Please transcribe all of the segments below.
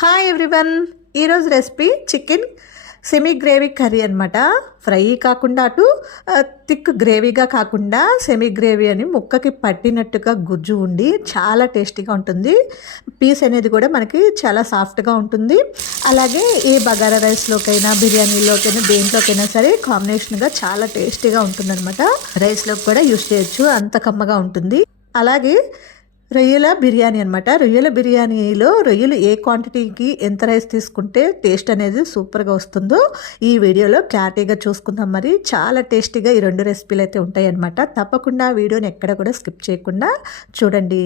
Hi everyone ఈరోజు recipe chicken semi gravy curry అనమాట fry కాకుండా అటు థిక్ గ్రేవీగా కాకుండా సెమీ గ్రేవీ అని ముక్కకి పట్టినట్టుగా గుజ్జు ఉండి చాలా టేస్టీగా ఉంటుంది. పీస్ అనేది కూడా మనకి చాలా సాఫ్ట్గా ఉంటుంది. అలాగే ఏ బగారా రైస్లోకైనా బిర్యానీలోకైనా దేంట్లోకైనా సరే కాంబినేషన్గా చాలా టేస్టీగా ఉంటుందన్నమాట. రైస్లోకి కూడా యూస్ చేయొచ్చు. అంత కమ్మగా ఉంటుంది. అలాగే రొయ్యల బిర్యానీ అనమాట రొయ్యల బిర్యానీలో రొయ్యలు ఏ క్వాంటిటీకి ఎంత రైస్ తీసుకుంటే టేస్ట్ అనేది సూపర్గా వస్తుందో ఈ వీడియోలో క్లారిటీగా చూసుకుందాం మరి. చాలా టేస్టీగా ఈ రెండు రెసిపీలు అయితే ఉంటాయి అనమాట తప్పకుండా ఆ వీడియోని ఎక్కడ కూడా స్కిప్ చేయకుండా చూడండి.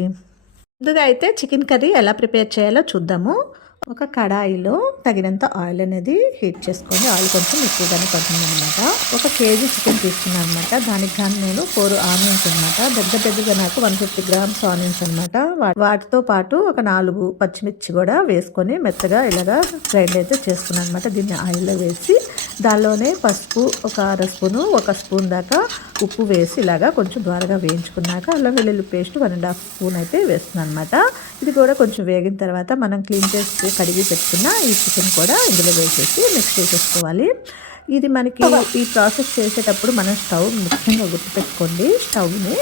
ముందుగా అయితే చికెన్ కర్రీ ఎలా ప్రిపేర్ చేయాలో చూద్దాము. ఒక కడాయిలో తగినంత ఆయిల్ అనేది హీట్ చేసుకొని ఆయిల్ కొంచెం ఎక్కువగానే పడుతుంది అనమాట ఒక కేజీ చికెన్ తీసుకున్నాను అనమాట దానికి కానీ నేను ఫోర్ ఆనియన్స్ అనమాట పెద్ద పెద్దగా నాకు వన్ ఫిఫ్టీ గ్రామ్స్ ఆనియన్స్ అనమాట వాటితో పాటు ఒక నాలుగు పచ్చిమిర్చి కూడా వేసుకొని మెత్తగా ఇలాగా గ్రైండ్ అయితే చేసుకున్నాను అనమాట దీన్ని ఆయిల్లో వేసి దానిలోనే పసుపు ఒక అర స్పూను ఒక స్పూన్ దాకా ఉప్పు వేసి ఇలాగా కొంచెం ద్వారగా వేయించుకున్నాక అల్లం వెల్లుల్లి paste one and half spoon అయితే వేస్తున్నాను అనమాట ఇది కూడా కొంచెం వేగిన తర్వాత మనం క్లీన్ చేసి కడిగి పెట్టుకున్న ఈ చికెన్ కూడా ఇందులో వేసేసి మిక్స్ చేసేసుకోవాలి. ఇది మనకి ఈ ప్రాసెస్ చేసేటప్పుడు మనం స్టవ్ ముఖ్యంగా గుర్తుపెట్టుకోండి. స్టవ్ని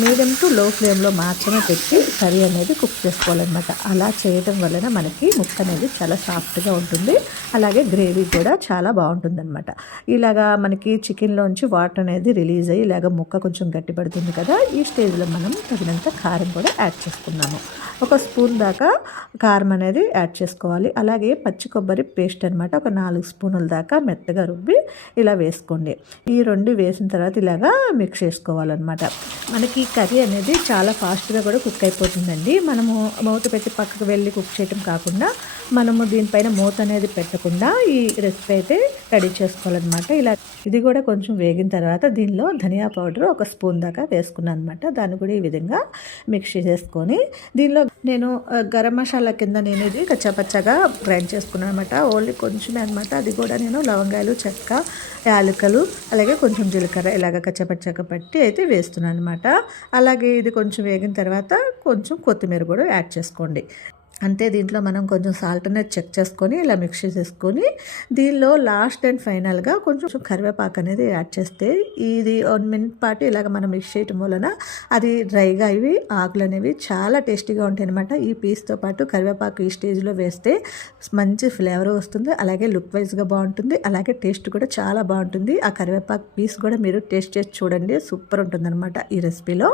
మీడియం టు లో ఫ్లేమ్లో మాత్రమే పెట్టి కర్రీ అనేది కుక్ చేసుకోవాలన్నమాట. అలా చేయడం వలన మనకి ముక్క అనేది చాలా సాఫ్ట్గా ఉంటుంది. అలాగే గ్రేవీ కూడా చాలా బాగుంటుందన్నమాట. ఇలాగా మనకి చికెన్లోంచి వాటర్ అనేది రిలీజ్ అయ్యి ఇలాగ ముక్క కొంచెం గట్టిపడుతుంది కదా ఈ స్టేజ్లో మనం తగినంత కారం కూడా యాడ్ చేసుకున్నాము. ఒక స్పూన్ దాకా కారం అనేది యాడ్ చేసుకోవాలి. అలాగే పచ్చి కొబ్బరి పేస్ట్ అనమాట ఒక నాలుగు స్పూనుల దాకా మెత్తగా రుబ్బి ఇలా వేసుకోండి. ఈ రెండు వేసిన తర్వాత ఇలాగా మిక్స్ చేసుకోవాలన్నమాట. మనకి కర్రీ అనేది చాలా ఫాస్ట్గా కూడా కుక్ అయిపోతుందండి. మనము మూత పెట్టి పక్కకు వెళ్ళి కుక్ చేయటం కాకుండా మనము దీనిపైన మూత అనేది పెట్టకుండా ఈ రెసిపీ అయితే రెడీ చేసుకోవాలన్నమాట. ఇలా ఇది కూడా కొంచెం వేగిన తర్వాత దీనిలో ధనియా పౌడర్ ఒక స్పూన్ దాకా వేసుకున్నాను అనమాట దాన్ని కూడా ఈ విధంగా మిక్స్ చేసుకొని దీనిలో నేను గరం మసాలా కింద నేను ఇది కచ్చాపచ్చగా గ్రైండ్ చేసుకున్నాను అనమాట ఓన్లీ కొంచెమే అనమాట అది కూడా నేను లవంగాయలు చెక్క యాలకులు అలాగే కొంచెం జీలకర్ర ఇలాగ కచ్చపచ్చగా పట్టి అయితే వేస్తున్నాను అనమాట అలాగే ఇది కొంచెం వేగిన తర్వాత కొంచెం కొత్తిమీర కూడా యాడ్ చేసుకోండి. అంతే దీంట్లో మనం కొంచెం సాల్ట్ అనేది చెక్ చేసుకొని ఇలా మిక్స్ చేసుకొని దీనిలో లాస్ట్ అండ్ ఫైనల్గా కొంచెం కరివేపాకు అనేది యాడ్ చేస్తే ఇది వన్ మినిట్ పాటు ఇలాగ మనం మిక్స్ చేయటం వలన అది డ్రైగా ఇవి ఆకులు అనేవి చాలా టేస్టీగా ఉంటాయి అనమాట ఈ పీస్తో పాటు కరివేపాకు ఈ స్టేజ్లో వేస్తే మంచి ఫ్లేవర్ వస్తుంది. అలాగే లుక్ వైజ్గా బాగుంటుంది. అలాగే టేస్ట్ కూడా చాలా బాగుంటుంది. ఆ కరివేపాకు పీస్ కూడా మీరు టేస్ట్ చేసి చూడండి. సూపర్ ఉంటుందన్నమాట ఈ రెసిపీలో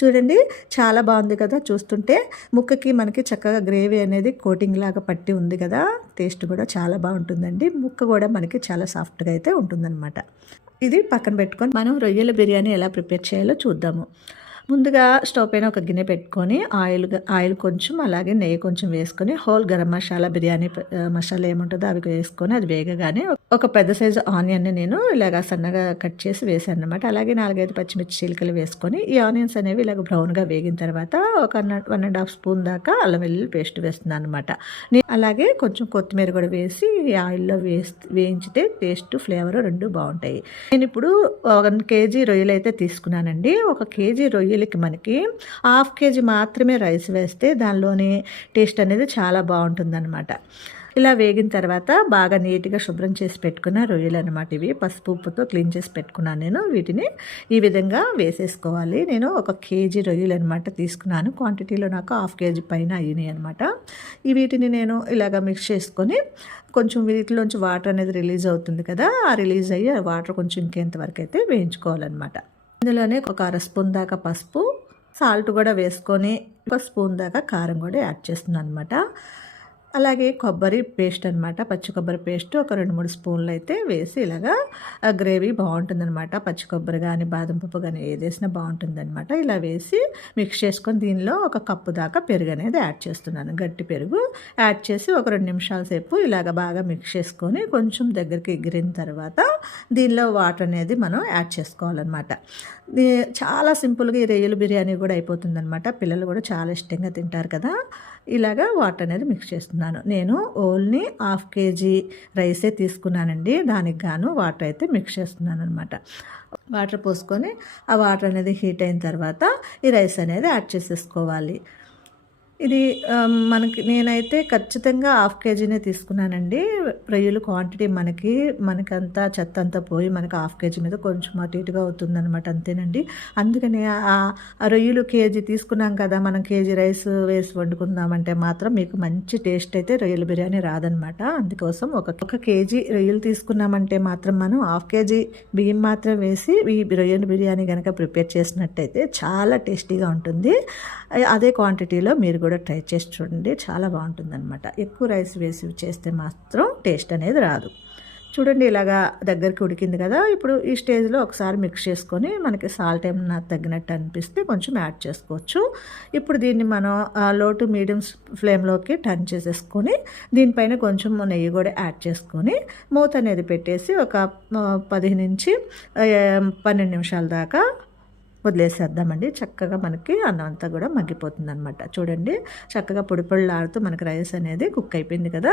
చూడండి చాలా బాగుంది కదా. చూస్తుంటే ముక్కకి మనకి చక్కగా గ్రే గ్రేవీ అనేది కోటింగ్ లాగా పట్టి ఉంది కదా టేస్ట్ కూడా చాలా బాగుంటుందండి. ముక్క కూడా మనకి చాలా సాఫ్ట్గా అయితే ఉంటుందన్నమాట. ఇది పక్కన పెట్టుకొని మనం రొయ్యల బిర్యానీ ఎలా ప్రిపేర్ చేయాలో చూద్దాము. ముందుగా స్టవ్ పైన ఒక గిన్నె పెట్టుకొని ఆయిల్ ఆయిల్ కొంచెం అలాగే నెయ్యి కొంచెం వేసుకొని హోల్ గరం మసాలా బిర్యానీ మసాలా ఏముంటుందో అవి వేసుకొని అది వేగగానే ఒక పెద్ద సైజు ఆనియన్ని నేను ఇలాగ సన్నగా కట్ చేసి వేసాను అనమాట అలాగే నాలుగైదు పచ్చిమిర్చి చీలికలు వేసుకొని ఈ ఆనియన్స్ అనేవి ఇలాగ బ్రౌన్గా వేగిన తర్వాత ఒక వన్ అండ్ హాఫ్ స్పూన్ దాకా అల్లం వెల్లుల్లి పేస్ట్ వేస్తున్నాను అనమాట అలాగే కొంచెం కొత్తిమీర కూడా వేసి ఆయిల్లో వేసి వేయించితే టేస్ట్ ఫ్లేవర్ రెండు బాగుంటాయి. నేను ఇప్పుడు వన్ కేజీ రొయ్యలు అయితే తీసుకున్నానండి. ఒక కేజీ రొయ్యలు వీళ్ళకి మనకి హాఫ్ కేజీ మాత్రమే రైస్ వేస్తే దానిలోని టేస్ట్ అనేది చాలా బాగుంటుందన్నమాట. ఇలా వేగిన తర్వాత బాగా నీట్గా శుభ్రం చేసి పెట్టుకున్న రొయ్యలు అనమాట ఇవి. పసుపు ఉప్పుతో క్లీన్ చేసి పెట్టుకున్నాను నేను. వీటిని ఈ విధంగా వేసేసుకోవాలి. నేను ఒక కేజీ రొయ్యలు అనమాట తీసుకున్నాను. క్వాంటిటీలో నాకు హాఫ్ కేజీ పైన అయినాయి అనమాట ఈ వీటిని నేను ఇలాగ మిక్స్ చేసుకొని కొంచెం వీటిలోంచి వాటర్ అనేది రిలీజ్ అవుతుంది కదా ఆ రిలీజ్ అయ్యి ఆ వాటర్ కొంచెం ఇంకేంతవరకు అయితే వేయించుకోవాలన్నమాట. ఇందులోనే ఒక అర స్పూన్ దాకా పసుపు సాల్ట్ కూడా వేసుకొని ఒక స్పూన్ దాకా కారం కూడా యాడ్ చేస్తున్నాను అనమాట అలాగే కొబ్బరి పేస్ట్ అనమాట పచ్చి కొబ్బరి పేస్ట్ ఒక రెండు మూడు స్పూన్లు అయితే వేసి ఇలాగా గ్రేవీ బాగుంటుందన్నమాట. పచ్చి కొబ్బరి కానీ బాదం పప్పు కానీ ఏది బాగుంటుందన్నమాట. ఇలా వేసి మిక్స్ చేసుకొని దీనిలో ఒక కప్పు దాకా పెరుగు అనేది యాడ్ చేస్తున్నాను. గట్టి పెరుగు యాడ్ చేసి ఒక రెండు నిమిషాల సేపు ఇలాగ బాగా మిక్స్ చేసుకొని కొంచెం దగ్గరికి ఎగిరిన తర్వాత దీనిలో వాటర్ అనేది మనం యాడ్ చేసుకోవాలన్నమాట. చాలా సింపుల్గా ఈ రొయ్యల బిర్యానీ కూడా అయిపోతుందన్నమాట. పిల్లలు కూడా చాలా ఇష్టంగా తింటారు కదా. ఇలాగా వాటర్ అనేది మిక్స్ చేస్తున్నాను. నేను ఓన్లీ హాఫ్ కేజీ రైసే తీసుకున్నానండి. దానికి గాను వాటర్ అయితే మిక్స్ చేస్తున్నాను అనమాట వాటర్ పోసుకొని ఆ వాటర్ అనేది హీట్ అయిన తర్వాత ఈ రైస్ అనేది యాడ్ చేసేసుకోవాలి. ఇది మనకి నేనైతే ఖచ్చితంగా హాఫ్ కేజీనే తీసుకున్నానండి. రొయ్యలు క్వాంటిటీ మనకి మనకంతా చెత్త అంతా పోయి మనకి హాఫ్ కేజీ మీద కొంచెం అటు ఇటుగా అవుతుందన్నమాట అంతేనండి. అందుకని ఆ రొయ్యలు కేజీ తీసుకున్నాం కదా మనం కేజీ రైస్ వేసి వండుకుందామంటే మాత్రం మీకు మంచి టేస్ట్ అయితే రొయ్యల బిర్యానీ రాదనమాట అందుకోసం ఒక ఒక కేజీ రొయ్యలు తీసుకున్నామంటే మాత్రం మనం హాఫ్ కేజీ బియ్యం మాత్రం వేసి ఈ రొయ్యల బిర్యానీ కనుక ప్రిపేర్ చేసినట్టయితే చాలా టేస్టీగా ఉంటుంది. అదే క్వాంటిటీలో మీరు కూడా ట్రై చేసి చూడండి. చాలా బాగుంటుందన్నమాట. ఎక్కువ రైస్ వేసి చేస్తే మాత్రం టేస్ట్ అనేది రాదు. చూడండి ఇలాగా దగ్గరికి ఉడికింది కదా. ఇప్పుడు ఈ స్టేజ్లో ఒకసారి మిక్స్ చేసుకొని మనకి సాల్ట్ ఏమన్నా తగ్గినట్టు అనిపిస్తే కొంచెం యాడ్ చేసుకోవచ్చు. ఇప్పుడు దీన్ని మనం లో టు మీడియం ఫ్లేమ్లోకి టర్న్ చేసేసుకొని దీనిపైన కొంచెం నెయ్యి కూడా యాడ్ చేసుకొని మూత అనేది పెట్టేసి ఒక పదిహేను నుంచి పన్నెండు నిమిషాల దాకా వదిలేసేద్దామండి. చక్కగా మనకి అన్నం అంతా కూడా మగ్గిపోతుంది అనమాట చూడండి చక్కగా పొడిపొడిలాడుతూ మనకి రైస్ అనేది కుక్ అయిపోయింది కదా.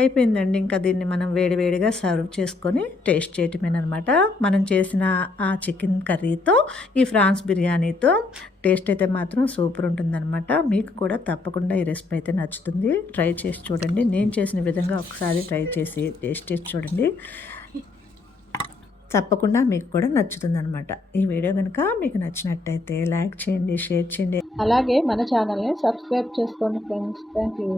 అయిపోయిందండి. ఇంకా దీన్ని మనం వేడివేడిగా సర్వ్ చేసుకొని టేస్ట్ చేయటమేనమాట మనం చేసిన ఆ చికెన్ కర్రీతో ఈ ఫ్రాన్స్ బిర్యానీతో టేస్ట్ అయితే మాత్రం సూపర్ ఉంటుందన్నమాట. మీకు కూడా తప్పకుండా ఈ రెసిపీ అయితే నచ్చుతుంది. ట్రై చేసి చూడండి. నేను చేసిన విధంగా ఒకసారి ట్రై చేసి టేస్ట్ చేసి చూడండి. తప్పకుండా మీకు కూడా నచ్చుతుందన్నమాట. ఈ వీడియో కనుక మీకు నచ్చినట్టయితే లైక్ చేయండి షేర్ చేయండి. అలాగే మన ఛానల్ని సబ్స్క్రైబ్ చేసుకోండి ఫ్రెండ్స్. Thank you